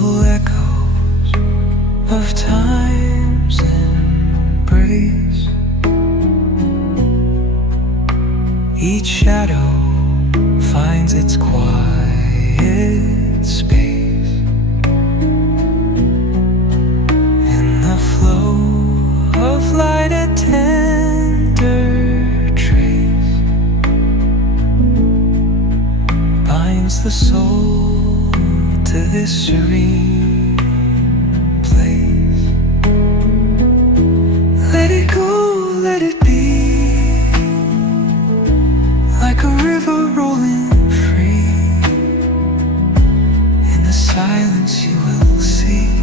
Full echoes of time's embrace. Each shadow finds its quiet space in the flow of light, a tender trace binds the soul to this serene place. Let it go, let it be, like a river rolling free. In the silence you will see